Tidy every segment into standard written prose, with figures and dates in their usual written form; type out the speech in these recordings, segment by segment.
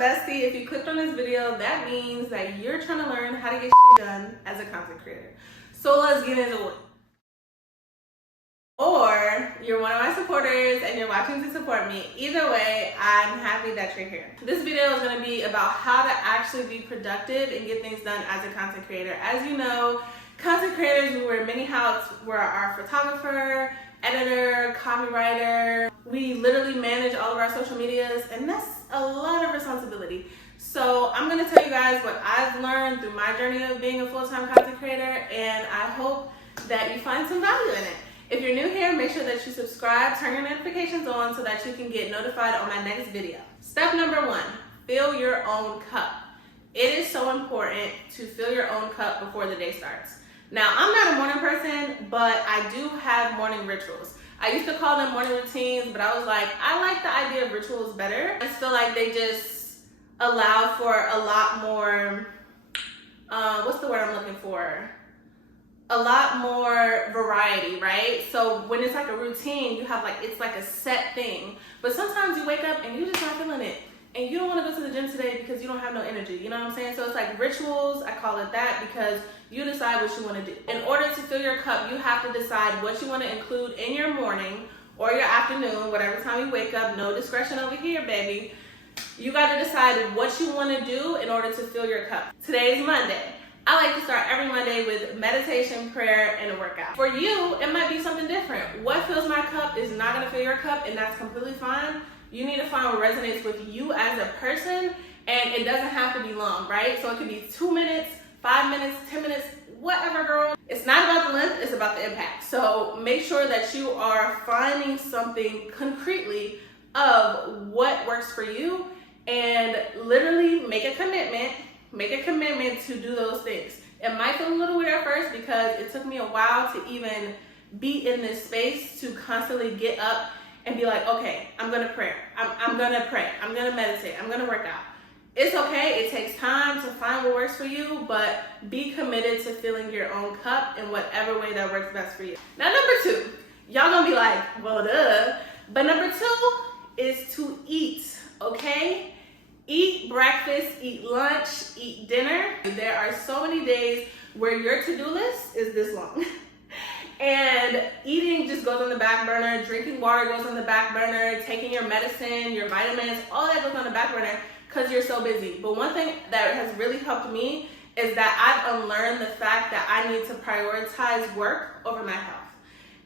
bestie? If you clicked on this video, that means that you're trying to learn how to get shit done as a content creator. So let's get into it. Or you're one of my supporters and you're watching to support me. Either way, I'm happy that you're here. This video is going to be about how to actually be productive and get things done as a content creator. As you know, content creators, we wear many hats. We're our photographer, editor, copywriter. We literally manage all of our social medias, and that's a lot of responsibility. So I'm going to tell you guys what I've learned through my journey of being a full-time content creator, and I hope that you find some value in it. If you're new here, make sure that you subscribe, turn your notifications on so that you can get notified on my next video. Step number 1, fill your own cup. It is so important to fill your own cup before the day starts. Now, I'm not a morning person, but I do have morning rituals. I used to call them morning routines, but I was like, I like the idea of rituals better. I feel like they just allow for a lot more, what's the word I'm looking for? A lot more variety, right? So when it's like a routine, you have like, it's like a set thing. But sometimes you wake up and you're just not feeling it. And you don't want to go to the gym today because you don't have no energy. You know what I'm saying? So it's like rituals, I call it that, because you decide what you want to do. In order to fill your cup, you have to decide what you want to include in your morning or your afternoon, whatever time you wake up. No discretion over here, baby. You got to decide what you want to do in order to fill your cup. Today is Monday. I like to start every Monday with meditation, prayer, and a workout. For you, it might be something different. What fills my cup is not going to fill your cup, and that's completely fine. You need to find what resonates with you as a person, and it doesn't have to be long, right? So it could be 2 minutes, 5 minutes, 10 minutes, whatever, girl. It's not about the length, it's about the impact. So make sure that you are finding something concretely of what works for you, and literally make a commitment to do those things. It might feel a little weird at first because it took me a while to even be in this space to constantly get up and be like, okay, I'm gonna pray. I'm gonna pray. I'm gonna meditate. I'm gonna work out. It's okay. It takes time to find what works for you, but be committed to filling your own cup in whatever way that works best for you. Now, number 2, y'all gonna be like, well, duh. But number 2 is to eat, okay? Eat breakfast, eat lunch, eat dinner. There are so many days where your to-do list is this long. And eating just goes on the back burner, drinking water goes on the back burner, taking your medicine, your vitamins, all that goes on the back burner because you're so busy. But one thing that has really helped me is that I've unlearned the fact that I need to prioritize work over my health.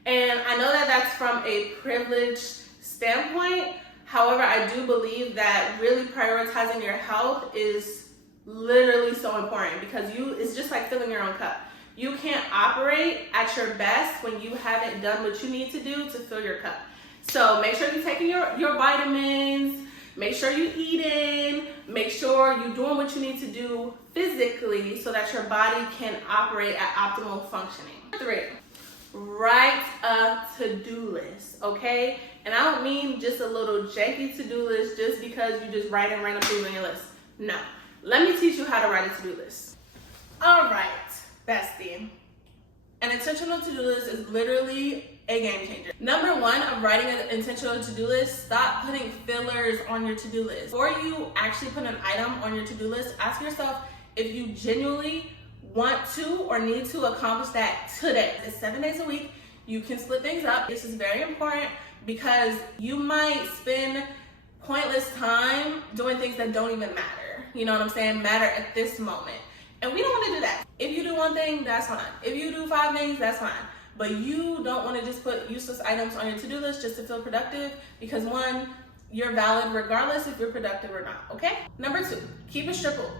And I know that that's from a privileged standpoint. However, I do believe that really prioritizing your health is literally so important because it's just like filling your own cup. You can't operate at your best when you haven't done what you need to do to fill your cup. So make sure you're taking your vitamins, make sure you're eating, make sure you're doing what you need to do physically so that your body can operate at optimal functioning. 3, write a to-do list, okay? And I don't mean just a little janky to-do list just because you just write and random things on your list. No, let me teach you how to write a to-do list. All right. Bestie. An intentional to-do list is literally a game changer. Number 1 of writing an intentional to-do list, stop putting fillers on your to-do list. Before you actually put an item on your to-do list, ask yourself if you genuinely want to or need to accomplish that today. It's 7 days a week. You can split things up. This is very important because you might spend pointless time doing things that don't even matter. You know what I'm saying? Matter at this moment. And we don't want to do that. If you do one thing, that's fine. If you do 5 things, that's fine. But you don't want to just put useless items on your to-do list just to feel productive because 1, you're valid regardless if you're productive or not, okay? Number 2, keep it simple.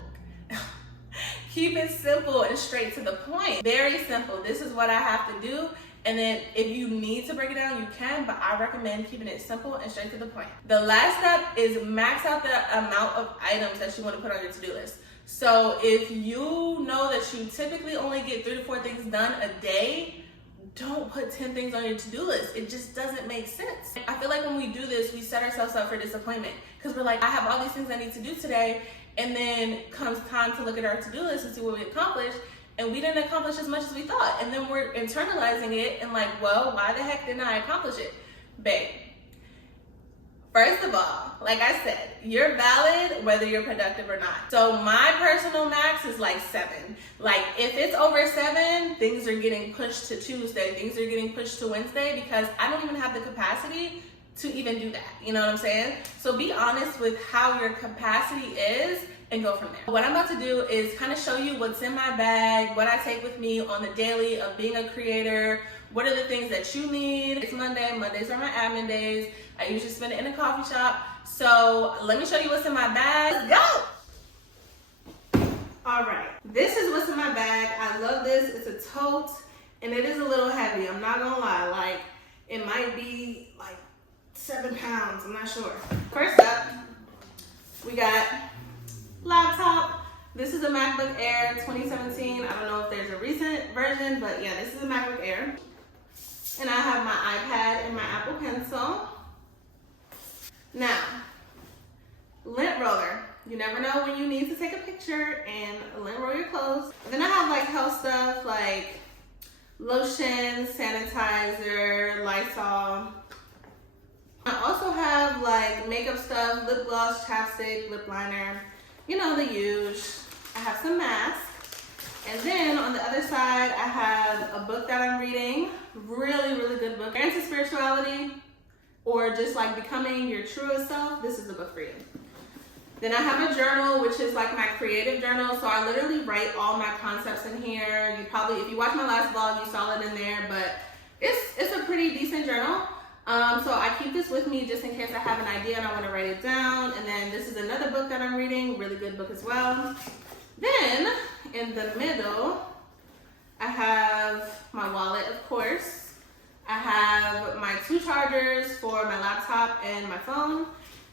Keep it simple and straight to the point. Very simple. This is what I have to do. And then if you need to break it down, you can, but I recommend keeping it simple and straight to the point. The last step is max out the amount of items that you want to put on your to-do list. So if you know that you typically only get 3 to 4 things done a day, don't put 10 things on your to-do list. It just doesn't make sense. I feel like when we do this, we set ourselves up for disappointment because we're like, I have all these things I need to do today. And then comes time to look at our to-do list and see what we accomplished. And we didn't accomplish as much as we thought. And then we're internalizing it and like, well, why the heck didn't I accomplish it? Babe, First of all, like I said, you're valid whether you're productive or not. So my personal max is like 7. Like if it's over 7, things are getting pushed to Tuesday, things are getting pushed to Wednesday, because I don't even have the capacity to even do that. You know what I'm saying? So be honest with how your capacity is and go from there. What I'm about to do is kind of show you what's in my bag, what I take with me on the daily of being a creator. What are the things that you need? It's Monday. Mondays are my admin days. I usually spend it in a coffee shop. So let me show you what's in my bag. Let's go! All right, this is what's in my bag. I love this. It's a tote, and it is a little heavy. I'm not gonna lie. Like, it might be like 7 pounds. I'm not sure. First up, we got laptop. This is a MacBook Air 2017. I don't know if there's a recent version, but yeah, this is a MacBook Air. And I have my iPad and my Apple Pencil. Now, lint roller. You never know when you need to take a picture and lint roll your clothes. And then I have like health stuff like lotion, sanitizer, Lysol. I also have like makeup stuff, lip gloss, chapstick, lip liner, you know, the usual. I have some masks. And then on the other side, I have a book that I'm reading. Really, really good book. Into spirituality or just like becoming your truest self, this is the book for you. Then I have a journal, which is like my creative journal. So I literally write all my concepts in here. You probably, if you watched my last vlog, you saw it in there, but it's a pretty decent journal. So I keep this with me just in case I have an idea and I want to write it down. And then this is another book that I'm reading, really good book as well. Then in the middle, I have my wallet, of course. I have my 2 chargers for my laptop and my phone.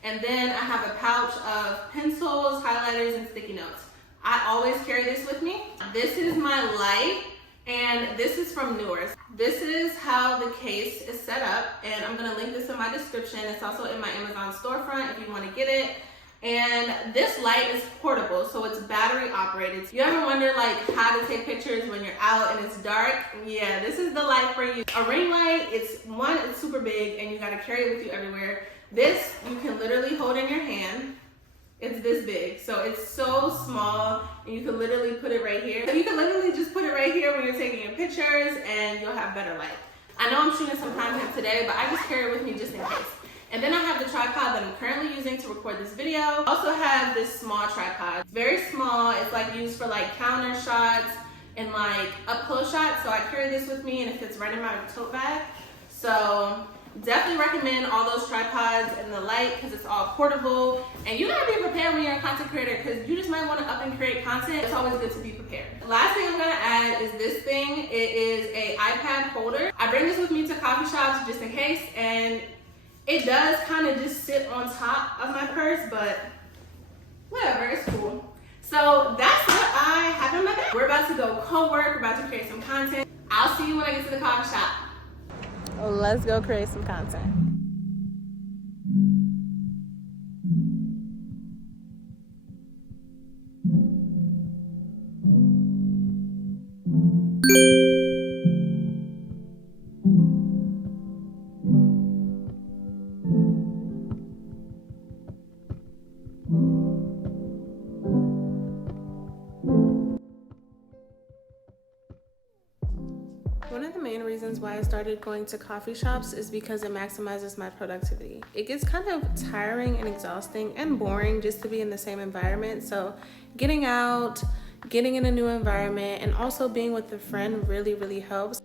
And then I have a pouch of pencils, highlighters, and sticky notes. I always carry this with me. This is my light, and this is from Newar's. This is how the case is set up, and I'm gonna link this in my description. It's also in my Amazon storefront if you wanna get it. And this light is portable, so it's battery operated. You ever wonder like how to take pictures when you're out and it's dark? Yeah, this is the light for you. A ring light, it's super big and you gotta carry it with you everywhere. This, you can literally hold in your hand. It's this big, so it's so small and you can literally put it right here. So you can literally just put it right here when you're taking your pictures and you'll have better light. I know I'm shooting some content today, but I just carry it with me just in case. And then I have the tripod that I'm currently using to record this video. I also have this small tripod. It's very small. It's like used for like counter shots and like up close shots. So I carry this with me and it fits right in my tote bag. So definitely recommend all those tripods and the light because it's all portable. And you gotta be prepared when you're a content creator because you just might want to up and create content. It's always good to be prepared. The last thing I'm gonna add is this thing. It is a iPad holder. I bring this with me to coffee shops just in case, and it does kind of just sit on top of my purse, but whatever, it's cool. So that's what I have in my bag. We're about to go co-work, we're about to create some content. I'll see you when I get to the coffee shop. Let's go create some content. One of the main reasons why I started going to coffee shops is because it maximizes my productivity. It gets kind of tiring and exhausting and boring just to be in the same environment. So getting out, getting in a new environment, and also being with a friend really, really helps.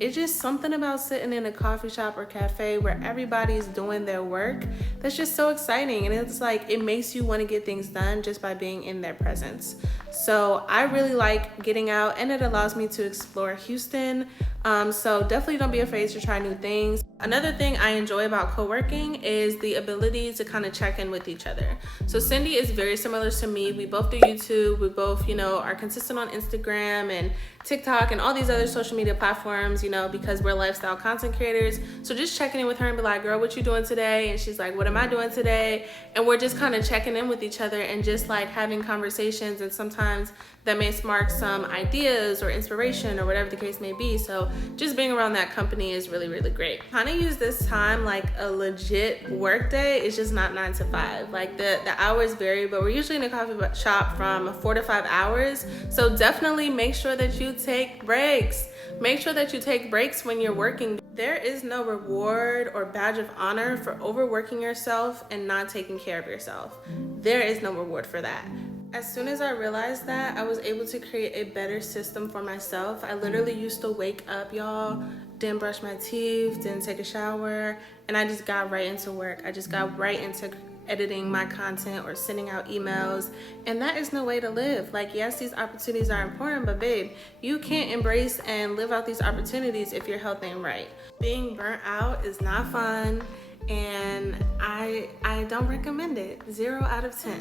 It's just something about sitting in a coffee shop or cafe where everybody's doing their work that's just so exciting, and it's like it makes you want to get things done just by being in their presence. So I really like getting out, and it allows me to explore Houston. So definitely don't be afraid to try new things. Another thing I enjoy about co-working is the ability to kind of check in with each other. So Cindy is very similar to me. We both do YouTube. We both, are consistent on Instagram and TikTok and all these other social media platforms, because we're lifestyle content creators. So just checking in with her and be like, girl, what you doing today? And she's like, what am I doing today? And we're just kind of checking in with each other and just like having conversations, and sometimes that may spark some ideas or inspiration or whatever the case may be. So So just being around that company is really, really great. Kind of use this time like a legit work day. It's just not 9 to 5. Like the hours vary, but we're usually in a coffee shop from 4 to 5 hours. So definitely make sure that you take breaks. Make sure that you take breaks when you're working. There is no reward or badge of honor for overworking yourself and not taking care of yourself. There is no reward for that. As soon as I realized that, I was able to create a better system for myself. I literally used to wake up, y'all, didn't brush my teeth, didn't take a shower, and I just got right into work. I just got right into editing my content or sending out emails, and that is no way to live. Like, yes, these opportunities are important, but babe, you can't embrace and live out these opportunities if your health ain't right. Being burnt out is not fun, and I don't recommend it. 0 out of 10.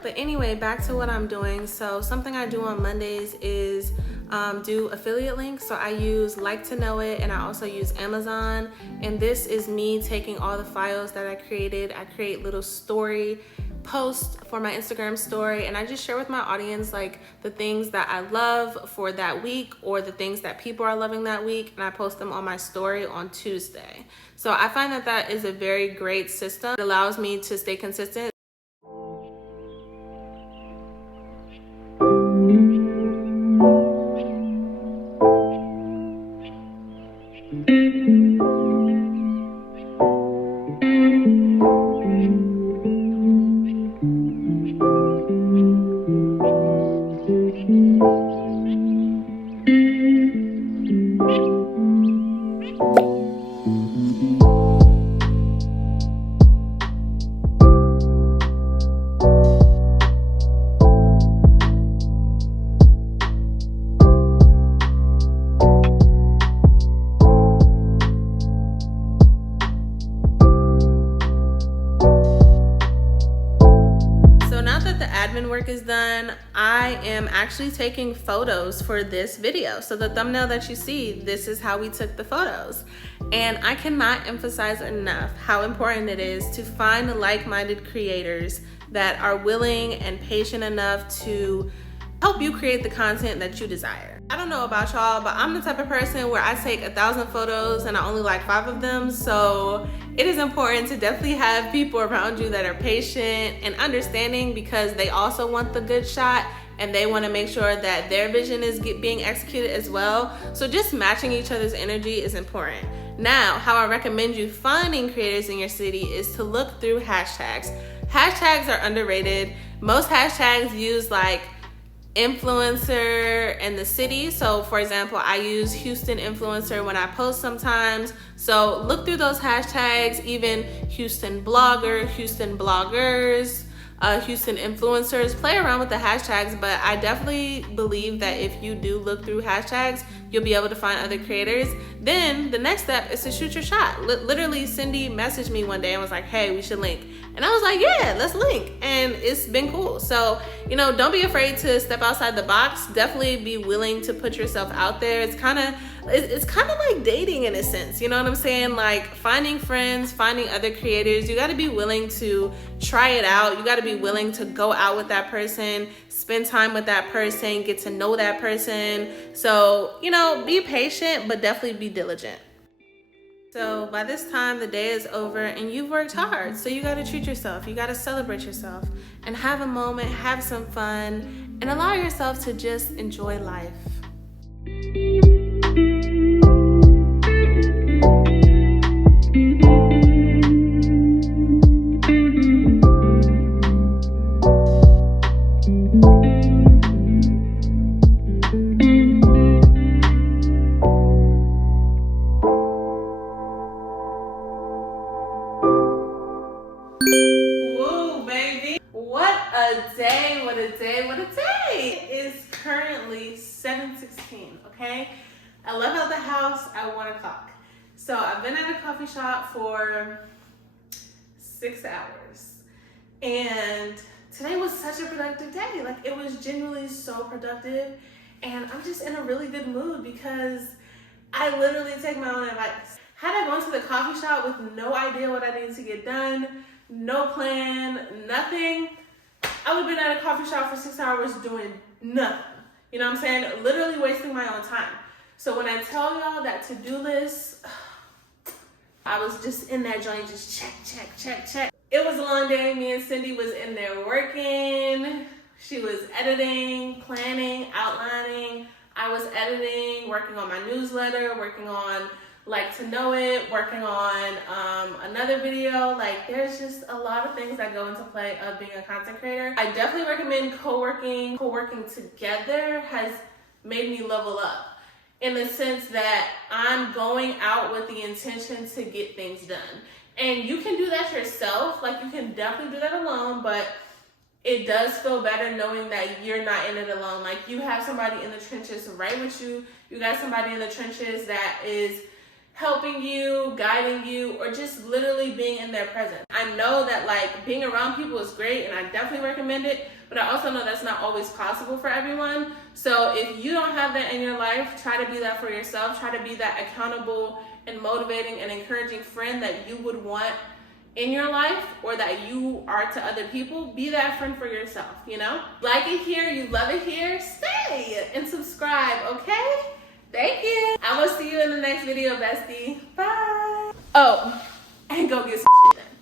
But anyway, back to what I'm doing. So something I do on Mondays is do affiliate links. So I use Like to Know It, and I also use Amazon. And this is me taking all the files that I created. I create little story posts for my Instagram story, and I just share with my audience like the things that I love for that week or the things that people are loving that week, and I post them on my story on Tuesday. So I find that that is a very great system. It allows me to stay consistent. Work is done. I am actually taking photos for this video. So the thumbnail that you see, this is how we took the photos. And I cannot emphasize enough how important it is to find like-minded creators that are willing and patient enough to help you create the content that you desire. I don't know about y'all, but I'm the type of person where I take 1,000 photos and I only like 5 of them. So it is important to definitely have people around you that are patient and understanding, because they also want the good shot and they want to make sure that their vision is being executed as well. So just matching each other's energy is important. Now, how I recommend you finding creators in your city is to look through hashtags. Hashtags are underrated. Most hashtags use like influencer and the city. So for example, I use Houston influencer when I post sometimes. So look through those hashtags, even Houston blogger, Houston bloggers, Houston influencers. Play around with the hashtags, but I definitely believe that if you do look through hashtags, you'll be able to find other creators. Then the next step is to shoot your shot. Literally, Cindy messaged me one day and was like, hey, we should link. And I was like, yeah, let's link. And it's been cool. So, you know, don't be afraid to step outside the box. Definitely be willing to put yourself out there. It's kind of like dating in a sense. You know what I'm saying? Like finding friends, finding other creators. You got to be willing to try it out. You got to be willing to go out with that person, spend time with that person, get to know that person. So, you know, be patient, but definitely be diligent. So by this time, the day is over and you've worked hard. So you got to treat yourself. You got to celebrate yourself and have a moment, have some fun, and allow yourself to just enjoy life. It is currently 7:16, okay? I left out the house at 1 o'clock. So I've been at a coffee shop for 6 hours. And today was such a productive day. Like, it was genuinely so productive. And I'm just in a really good mood because I literally take my own advice. Had I gone to the coffee shop with no idea what I needed to get done, no plan, nothing, I would have been at a coffee shop for 6 hours doing nothing. You know what I'm saying? Literally wasting my own time. So when I tell y'all that to-do list, I was just in that joint, just check. It was a long day. Me and Cindy was in there working. She was editing, planning, outlining. I was editing, working on my newsletter, working on Like to Know It, working on another video. Like, there's just a lot of things that go into play of being a content creator. I definitely recommend co-working. Co-working together has made me level up in the sense that I'm going out with the intention to get things done. And you can do that yourself. Like, you can definitely do that alone, but it does feel better knowing that you're not in it alone. Like, you have somebody in the trenches right with you. You got somebody in the trenches that is helping you, guiding you, or just literally being in their presence. I know that like being around people is great and I definitely recommend it, but I also know that's not always possible for everyone. So if you don't have that in your life, try to be that for yourself. Try to be that accountable and motivating and encouraging friend that you would want in your life, or that you are to other people. Be that friend for yourself, you know? Like it here, you love it here, stay and subscribe, okay? Thank you. I will see you in the next video, bestie. Bye. Oh, and go get some shit done.